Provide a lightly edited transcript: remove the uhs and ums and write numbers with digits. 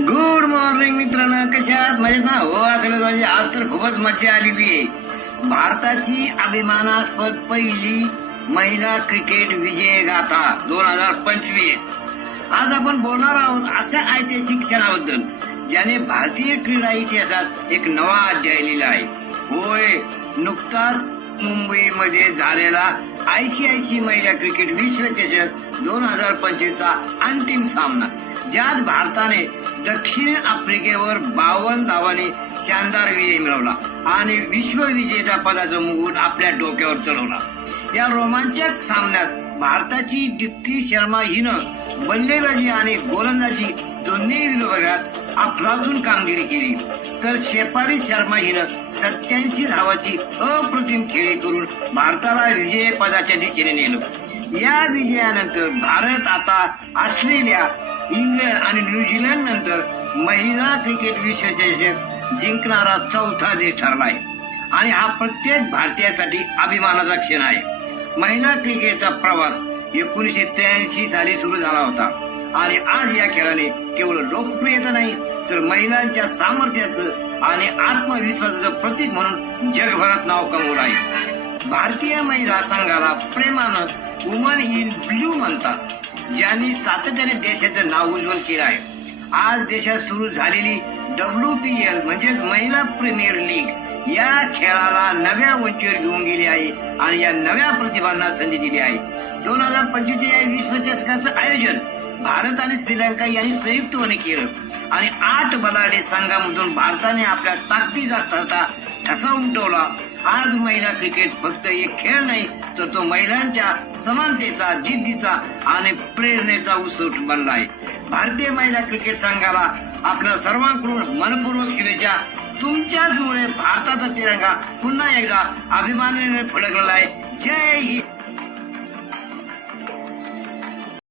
Good morning मित्रांनो, कशा आहात? मजेत ना? हो असेल पाहिजे. आज तर खूपच मजा आलेली आहे. भारताची अभिमानास्पद पहिली महिला क्रिकेट विजय गाथा 2025. आज आपण बोलणार आहोत अशा ऐतिहासिक क्षणाबद्दल ज्याने भारतीय क्रीडा इतिहासात एक नवा अध्याय लिहिला आहे. होय, नुकताच मुंबईमध्ये झालेला आयसीआयसी महिला क्रिकेट विश्वचषक 2025 चा अंतिम सामना, ज्यात भारताने दक्षिण आफ्रिकेवर 52 धावांनी शानदार विजय मिळवला आणि विश्वविजेता पदाचा मुकुट आपल्या डोक्यावर चढवला. या रोमांचक सामन्यात भारताची दीप्ती शर्मा हिनं बल्लेबाजी आणि गोलंदाजी दोन्ही विभागात अफलातून कामगिरी केली, तर शेफाली शर्मा हिनं 87 धावाची अप्रतिम खेळी करून भारताला विजय पदाच्या दिशेने नेलं. या विजयानंतर भारत आता ऑस्ट्रेलिया, इंग्लंड आणि न्यूझीलंड नंतर महिला क्रिकेट विश्वचषक जिंकणारा चौथा देश ठरलाय आणि हा प्रत्येक भारतीयासाठी अभिमानाचा क्षण आहे. महिला क्रिकेटचा प्रवास 1983 साली सुरू झाला होता आणि आज या खेळाने केवळ लोकप्रियता नाही तर महिलांच्या सामर्थ्याचं आणि आत्मविश्वासाचं प्रतीक म्हणून जगभरात नाव कमवलं आहे. भारतीय महिला संघाला प्रेमानं वुमन इन ब्ल्यू म्हणतात, ज्यांनी सातत्याने देशाचं नाव उज्ज्वल केलं आहे. आज देशात सुरू झालेली WPL म्हणजेच महिला प्रीमियर लीग या खेळाला नव्या उंचीवर घेऊन गेली आहे आणि या नव्या प्रतिभांना संधी दिली आहे. 2025 या विश्वचषकाचं आयोजन भारत आणि श्रीलंका यांनी संयुक्तपणे केलं आणि 8 बलाढ्य संघांमधून भारताने आपल्या ताकदीचा ठसा उमटवला. आज महिला क्रिकेट फक्त एक खेळ नाही तर तो महिलांच्या समानतेचा, जिद्दीचा आणि प्रेरणेचा उत्सव बनला आहे. भारतीय महिला क्रिकेट संघाला आपल्या सर्वांकडून मनपूर्वक शुभेच्छा. तुमच्याचमुळे भारताचा तिरंगा पुन्हा एकदा अभिमानाने फडकलेला आहे. जय हिंद.